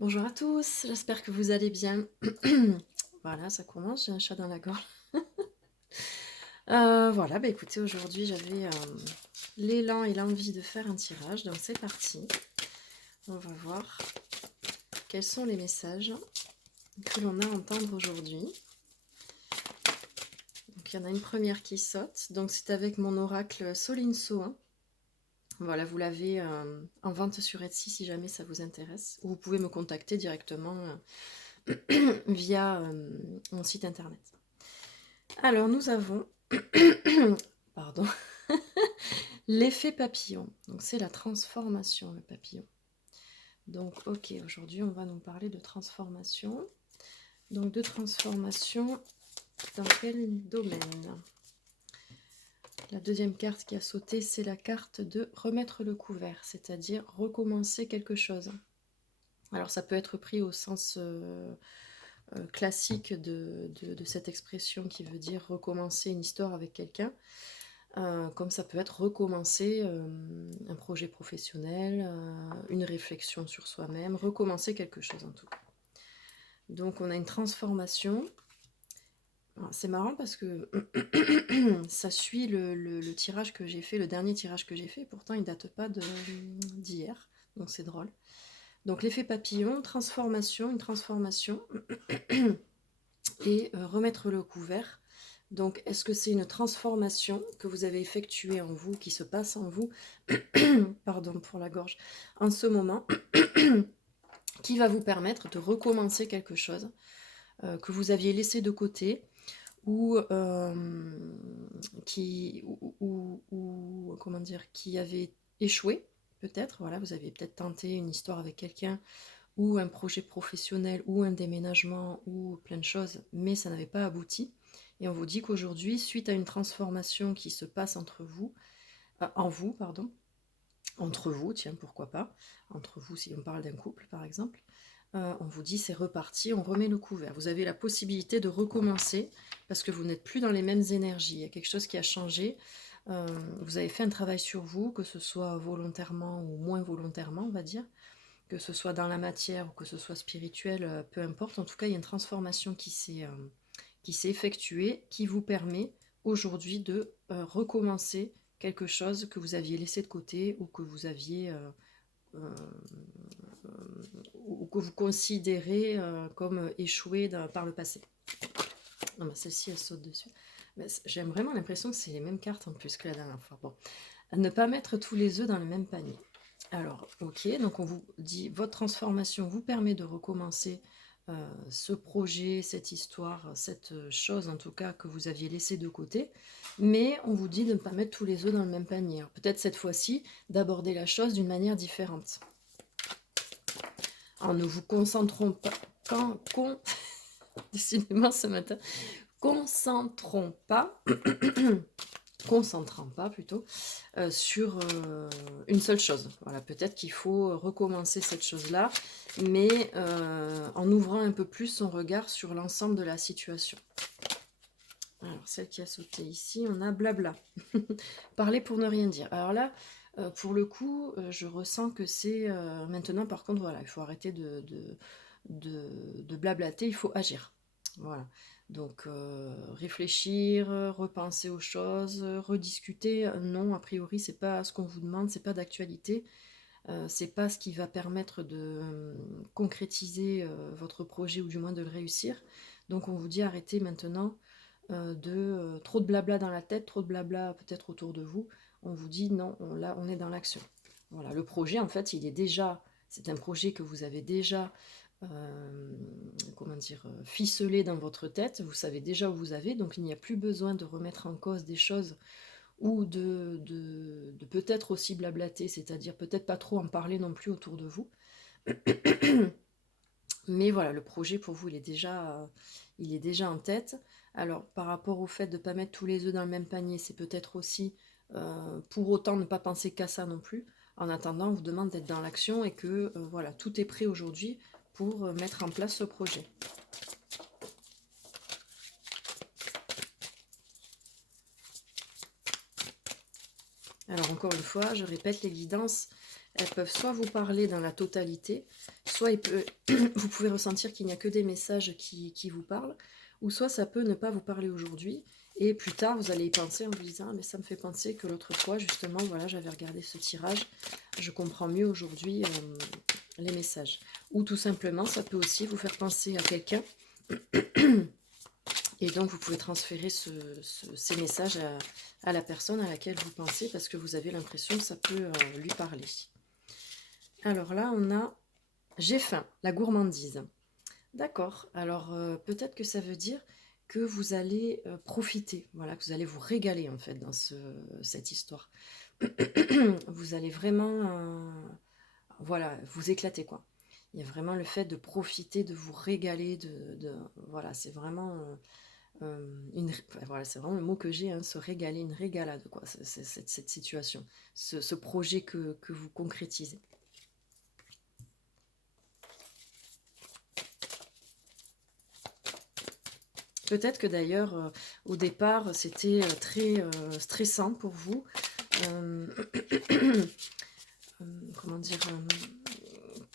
Bonjour à tous, j'espère que vous allez bien. Voilà, ça commence, j'ai un chat dans la gorge. Voilà, bah écoutez, aujourd'hui j'avais l'élan et l'envie de faire un tirage, donc c'est parti. On va voir quels sont les messages que l'on a à entendre aujourd'hui. Donc il y en a une première qui saute, donc c'est avec mon oracle Solinso, hein. Voilà, vous l'avez en vente sur Etsy si jamais ça vous intéresse. Ou vous pouvez me contacter directement via mon site internet. Alors nous avons, pardon, l'effet papillon. Donc c'est la transformation, le papillon. Donc ok, aujourd'hui on va nous parler de transformation. Donc de transformation dans quel domaine? La deuxième carte qui a sauté, c'est la carte de remettre le couvert, c'est-à-dire recommencer quelque chose. Alors ça peut être pris au sens classique de cette expression qui veut dire recommencer une histoire avec quelqu'un. Comme ça peut être recommencer un projet professionnel, une réflexion sur soi-même, recommencer quelque chose en tout cas. Donc on a une transformation. C'est marrant parce que ça suit le tirage que j'ai fait, le dernier tirage que j'ai fait, pourtant il ne date pas d'hier, donc c'est drôle. Donc l'effet papillon, transformation, une transformation, et remettre le couvert. Donc, est-ce que c'est une transformation que vous avez effectuée en vous, qui se passe en vous, pardon pour la gorge, en ce moment, qui va vous permettre de recommencer quelque chose que vous aviez laissé de côté ou comment dire, qui avait échoué, peut-être. Voilà, vous aviez peut-être tenté une histoire avec quelqu'un ou un projet professionnel ou un déménagement ou plein de choses, mais ça n'avait pas abouti. Et on vous dit qu'aujourd'hui, suite à une transformation qui se passe entre vous, en vous, pardon, entre vous, tiens, pourquoi pas, entre vous si on parle d'un couple par exemple, on vous dit c'est reparti, on remet le couvert. Vous avez la possibilité de recommencer parce que vous n'êtes plus dans les mêmes énergies. Il y a quelque chose qui a changé. Vous avez fait un travail sur vous, que ce soit volontairement ou moins volontairement, on va dire, que ce soit dans la matière ou que ce soit spirituel, peu importe. En tout cas, il y a une transformation qui s'est effectuée, qui vous permet aujourd'hui de recommencer quelque chose que vous aviez laissé de côté ou que vous aviez euh, ou que vous considérez comme échoué par le passé. Non, mais celle-ci, elle saute dessus. J'aime vraiment l'impression que c'est les mêmes cartes en plus que la dernière fois. Bon, à ne pas mettre tous les œufs dans le même panier. Alors, ok, donc on vous dit, votre transformation vous permet de recommencer ce projet, cette histoire, cette chose en tout cas que vous aviez laissé de côté, mais on vous dit de ne pas mettre tous les œufs dans le même panier. Peut-être cette fois-ci d'aborder la chose d'une manière différente. En ne vous concentrons pas, décidément ce matin, concentrons pas, concentrant pas plutôt, sur une seule chose. Voilà, peut-être qu'il faut recommencer cette chose-là, mais en ouvrant un peu plus son regard sur l'ensemble de la situation. Alors, celle qui a sauté ici, on a blabla. Parler pour ne rien dire. Alors là, pour le coup, je ressens que c'est... maintenant, par contre, voilà, il faut arrêter de blablater, il faut agir. Voilà. Donc, réfléchir, repenser aux choses, rediscuter. Non, a priori, c'est pas ce qu'on vous demande, c'est pas d'actualité. C'est pas ce qui va permettre de concrétiser votre projet ou du moins de le réussir. Donc, on vous dit arrêtez maintenant trop de blabla dans la tête, trop de blabla peut-être autour de vous. On vous dit non, là, on est dans l'action. Voilà, le projet, en fait, c'est un projet que vous avez déjà comment dire, ficelé dans votre tête, vous savez déjà où vous avez, donc il n'y a plus besoin de remettre en cause des choses ou de peut-être aussi blablater, c'est-à-dire peut-être pas trop en parler non plus autour de vous. Mais voilà, le projet pour vous, il est déjà en tête. Alors, par rapport au fait de ne pas mettre tous les œufs dans le même panier, c'est peut-être aussi pour autant ne pas penser qu'à ça non plus. En attendant, on vous demande d'être dans l'action et que voilà, tout est prêt aujourd'hui pour mettre en place ce projet. Alors encore une fois, je répète, les guidances, elles peuvent soit vous parler dans la totalité, soit vous pouvez ressentir qu'il n'y a que des messages qui vous parlent, ou soit ça peut ne pas vous parler aujourd'hui, et plus tard vous allez y penser en vous disant, ah, mais ça me fait penser que l'autre fois justement, voilà, j'avais regardé ce tirage, je comprends mieux aujourd'hui les messages. Ou tout simplement, ça peut aussi vous faire penser à quelqu'un, et donc vous pouvez transférer ces messages à la personne à laquelle vous pensez, parce que vous avez l'impression que ça peut lui parler. Alors là, on a « J'ai faim », la gourmandise. D'accord, alors peut-être que ça veut dire que vous allez profiter, voilà, que vous allez vous régaler en fait dans cette histoire. Vous allez vraiment, voilà, vous éclater quoi. Il y a vraiment le fait de profiter, de vous régaler, voilà, c'est vraiment voilà, c'est vraiment le mot que j'ai, hein, se régaler, une régalade quoi, cette situation, ce projet que vous concrétisez. Peut-être que d'ailleurs, au départ, c'était très stressant pour vous. Euh, comment dire,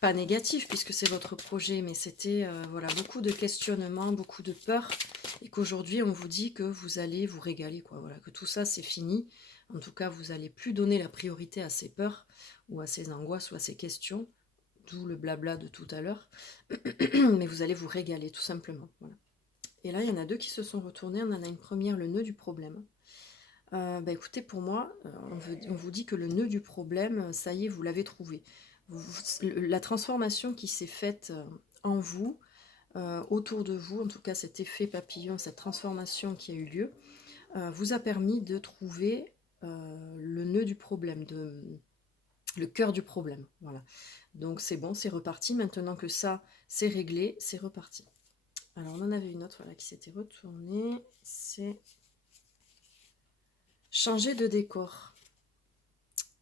pas négatif puisque c'est votre projet, mais c'était voilà, beaucoup de questionnements, beaucoup de peur, et qu'aujourd'hui on vous dit que vous allez vous régaler, quoi, voilà, que tout ça c'est fini. En tout cas, vous n'allez plus donner la priorité à ces peurs ou à ces angoisses ou à ces questions, d'où le blabla de tout à l'heure, mais vous allez vous régaler tout simplement. Voilà. Et là, il y en a deux qui se sont retournés. On en a une première, le nœud du problème. Bah écoutez, pour moi, on vous dit que le nœud du problème, ça y est, vous l'avez trouvé. La transformation qui s'est faite en vous, autour de vous, en tout cas cet effet papillon, cette transformation qui a eu lieu, vous a permis de trouver le nœud du problème, le cœur du problème. Voilà. Donc c'est bon, c'est reparti. Maintenant que ça, c'est réglé, c'est reparti. Alors, on en avait une autre voilà, qui s'était retournée. C'est changer de décor.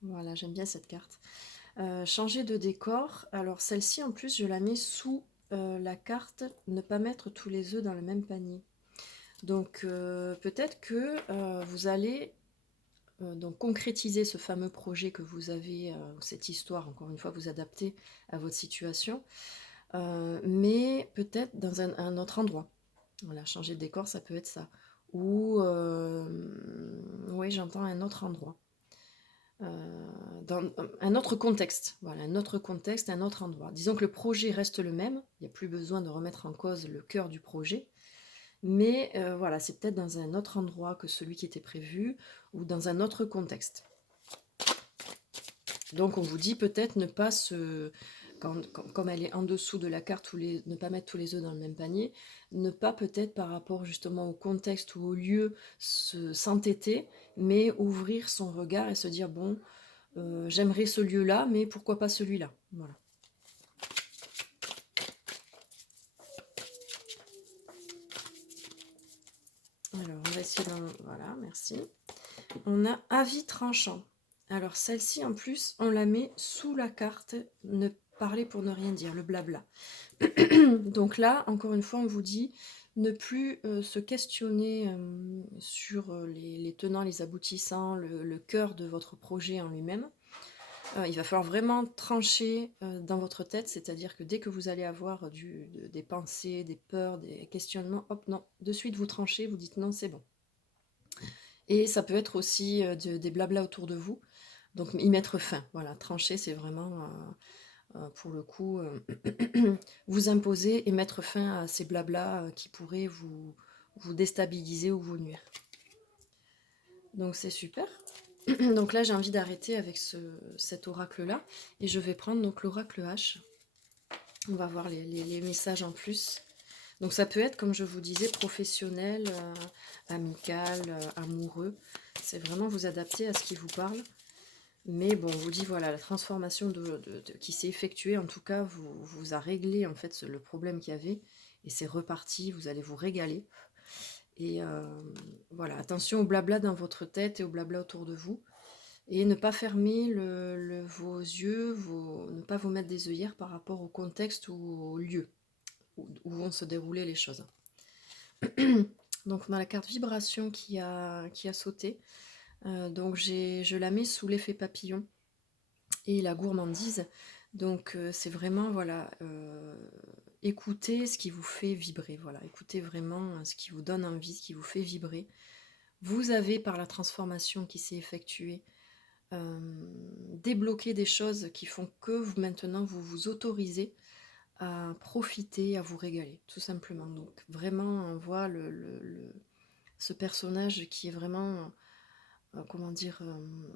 Voilà, j'aime bien cette carte. Changer de décor. Alors, celle-ci, en plus, je la mets sous la carte ne pas mettre tous les œufs dans le même panier. Donc, peut-être que vous allez donc concrétiser ce fameux projet que vous avez, cette histoire, encore une fois, vous adaptez à votre situation, mais peut-être dans un autre endroit. Voilà, changer de décor, ça peut être ça. Ou, oui, j'entends un autre endroit. Dans un autre contexte. Voilà, un autre contexte, un autre endroit. Disons que le projet reste le même, il n'y a plus besoin de remettre en cause le cœur du projet, mais voilà, c'est peut-être dans un autre endroit que celui qui était prévu, ou dans un autre contexte. Donc on vous dit peut-être ne pas se... Comme elle est en dessous de la carte, ne pas mettre tous les œufs dans le même panier, ne pas peut-être par rapport justement au contexte ou au lieu s'entêter, mais ouvrir son regard et se dire bon, j'aimerais ce lieu-là, mais pourquoi pas celui-là. Voilà. Alors on va essayer d'en... Voilà, merci. On a avis tranchant. Alors celle-ci en plus, on la met sous la carte ne parler pour ne rien dire, le blabla. Donc là, encore une fois, on vous dit ne plus se questionner sur les tenants, les aboutissants, le cœur de votre projet en lui-même. Il va falloir vraiment trancher dans votre tête, c'est-à-dire que dès que vous allez avoir des pensées, des peurs, des questionnements, hop, non, de suite vous tranchez, vous dites non, c'est bon. Et ça peut être aussi des blablas autour de vous, donc y mettre fin. Voilà, trancher, c'est vraiment... pour le coup, vous imposer et mettre fin à ces blablas qui pourraient vous déstabiliser ou vous nuire. Donc c'est super. Donc là, j'ai envie d'arrêter avec cet oracle-là. Et je vais prendre donc l'oracle H. On va voir les messages en plus. Donc ça peut être, comme je vous disais, professionnel, amical, amoureux. C'est vraiment vous adapter à ce qui vous parle. Mais bon, on vous dit, voilà, la transformation qui s'est effectuée, en tout cas, vous a réglé en fait le problème qu'il y avait. Et c'est reparti, vous allez vous régaler. Et voilà, attention au blabla dans votre tête et au blabla autour de vous. Et ne pas fermer vos yeux, ne pas vous mettre des œillères par rapport au contexte ou au lieu où vont se dérouler les choses. Donc on a la carte vibration qui a sauté. Donc je la mets sous l'effet papillon et la gourmandise. Donc c'est vraiment, voilà, écoutez ce qui vous fait vibrer, voilà. Écoutez vraiment ce qui vous donne envie, ce qui vous fait vibrer. Vous avez, par la transformation qui s'est effectuée, débloqué des choses qui font que vous, maintenant, vous vous autorisez à profiter, à vous régaler, tout simplement. Donc vraiment, on voit ce personnage qui est vraiment, comment dire,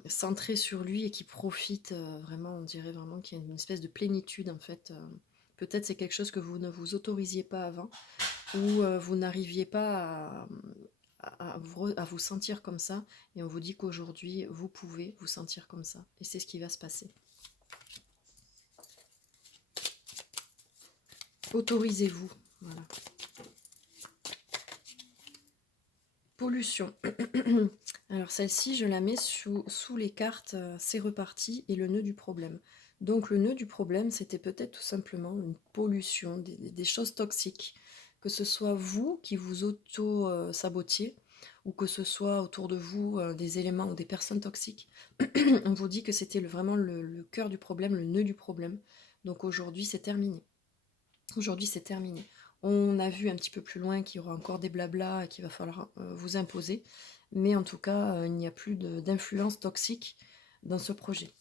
centré sur lui et qui profite, vraiment, on dirait vraiment qu'il y a une espèce de plénitude, en fait. Peut-être c'est quelque chose que vous ne vous autorisiez pas avant, ou vous n'arriviez pas à vous sentir comme ça, et on vous dit qu'aujourd'hui, vous pouvez vous sentir comme ça, et c'est ce qui va se passer. Autorisez-vous, voilà. Pollution. Alors celle-ci, je la mets sous les cartes c'est reparti et le nœud du problème. Donc le nœud du problème, c'était peut-être tout simplement une pollution, des choses toxiques. Que ce soit vous qui vous auto-sabotiez, ou que ce soit autour de vous des éléments ou des personnes toxiques. On vous dit que c'était vraiment le cœur du problème, le nœud du problème. Donc aujourd'hui, c'est terminé. Aujourd'hui, c'est terminé. On a vu un petit peu plus loin qu'il y aura encore des blablas et qu'il va falloir vous imposer. Mais en tout cas, il n'y a plus d'influence toxique dans ce projet.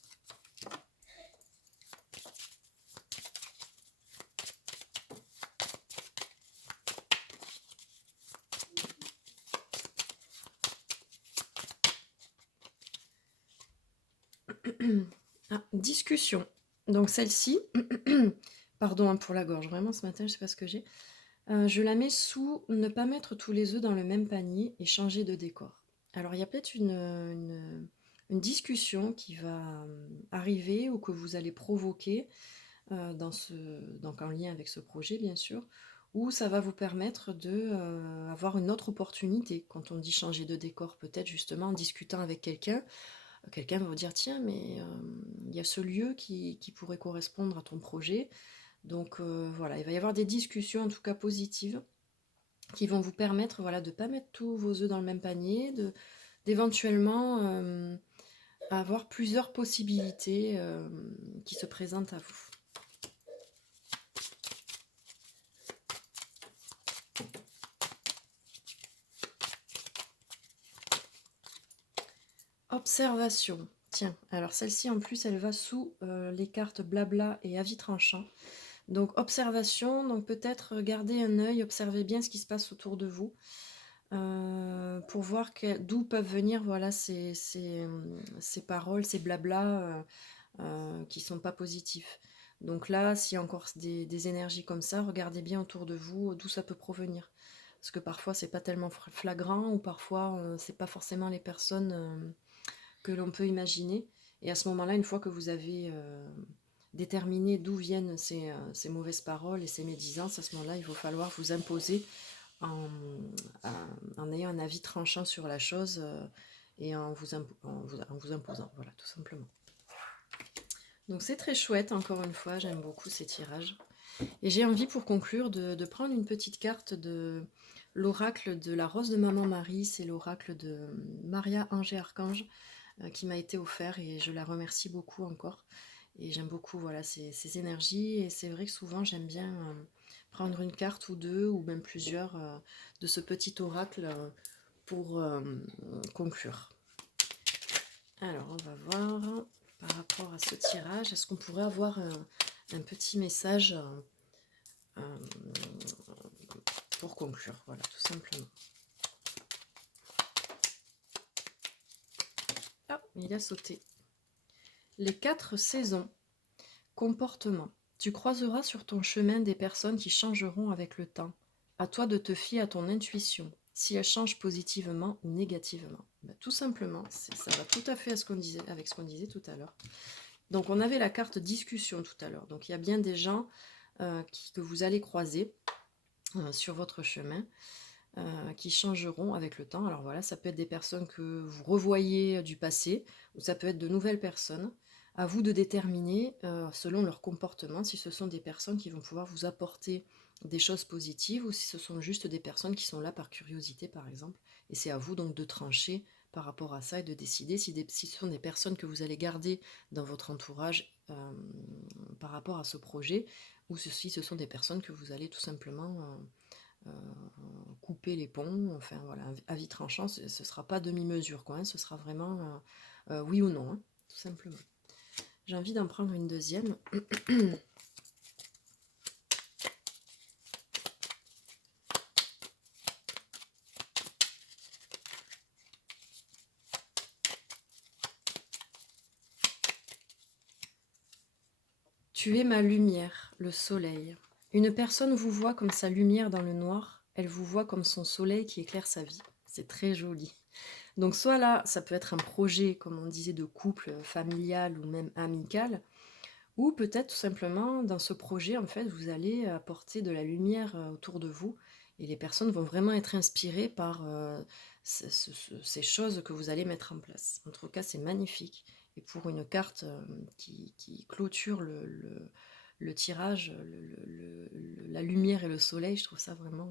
Ah, discussion. Donc celle-ci, pardon hein, pour la gorge, vraiment ce matin, je ne sais pas ce que j'ai. Je la mets sous ne pas mettre tous les œufs dans le même panier et changer de décor. Alors il y a peut-être une discussion qui va arriver ou que vous allez provoquer donc en lien avec ce projet bien sûr, où ça va vous permettre de avoir une autre opportunité. Quand on dit changer de décor, peut-être justement en discutant avec quelqu'un va vous dire tiens mais il y a ce lieu qui pourrait correspondre à ton projet. Donc voilà, il va y avoir des discussions en tout cas positives qui vont vous permettre voilà, de ne pas mettre tous vos œufs dans le même panier, d'éventuellement avoir plusieurs possibilités qui se présentent à vous. Observation. Tiens, alors celle-ci en plus elle va sous les cartes blabla et avis tranchant. Donc observation, donc peut-être garder un œil, observez bien ce qui se passe autour de vous pour voir d'où peuvent venir voilà, ces paroles, ces blabla qui ne sont pas positifs. Donc là, s'il y a encore des énergies comme ça, regardez bien autour de vous d'où ça peut provenir. Parce que parfois c'est pas tellement flagrant ou parfois c'est pas forcément les personnes que l'on peut imaginer. Et à ce moment-là, une fois que vous avez déterminé d'où viennent ces mauvaises paroles et ces médisances, à ce moment-là, il va falloir vous imposer en ayant un avis tranchant sur la chose et en vous imposant, voilà, tout simplement. Donc c'est très chouette, encore une fois, j'aime beaucoup ces tirages. Et j'ai envie, pour conclure, de prendre une petite carte de l'oracle de la Rose de Maman Marie. C'est l'oracle de Maria Ange et Archange qui m'a été offert et je la remercie beaucoup encore. Et j'aime beaucoup voilà, ces énergies. Et c'est vrai que souvent, j'aime bien prendre une carte ou deux, ou même plusieurs, de ce petit oracle pour conclure. Alors, on va voir par rapport à ce tirage. Est-ce qu'on pourrait avoir un petit message pour conclure? Voilà, tout simplement. Ah, il a sauté. Les 4 saisons. Comportement. Tu croiseras sur ton chemin des personnes qui changeront avec le temps. À toi de te fier à ton intuition, si elle change positivement ou négativement. Ben, tout simplement, ça va tout à fait avec ce qu'on disait tout à l'heure. Donc on avait la carte discussion tout à l'heure. Donc il y a bien des gens que vous allez croiser sur votre chemin qui changeront avec le temps. Alors voilà, ça peut être des personnes que vous revoyez du passé, ou ça peut être de nouvelles personnes. À vous de déterminer, selon leur comportement, si ce sont des personnes qui vont pouvoir vous apporter des choses positives, ou si ce sont juste des personnes qui sont là par curiosité, par exemple. Et c'est à vous donc de trancher par rapport à ça et de décider si ce sont des personnes que vous allez garder dans votre entourage par rapport à ce projet, ou si ce sont des personnes que vous allez tout simplement couper les ponts, enfin voilà, avis tranchant, ce ne sera pas demi-mesure, quoi, hein, ce sera vraiment oui ou non, hein, tout simplement. J'ai envie d'en prendre une deuxième. Tu es ma lumière, le soleil. Une personne vous voit comme sa lumière dans le noir, elle vous voit comme son soleil qui éclaire sa vie. C'est très joli. Donc soit là, ça peut être un projet, comme on disait, de couple familial ou même amical, ou peut-être tout simplement dans ce projet, en fait, vous allez apporter de la lumière autour de vous et les personnes vont vraiment être inspirées par ces choses que vous allez mettre en place. En tout cas, c'est magnifique. Et pour une carte qui clôture le tirage, la lumière et le soleil, je trouve ça vraiment,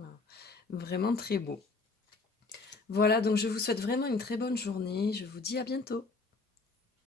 vraiment très beau. Voilà, donc je vous souhaite vraiment une très bonne journée. Je vous dis à bientôt.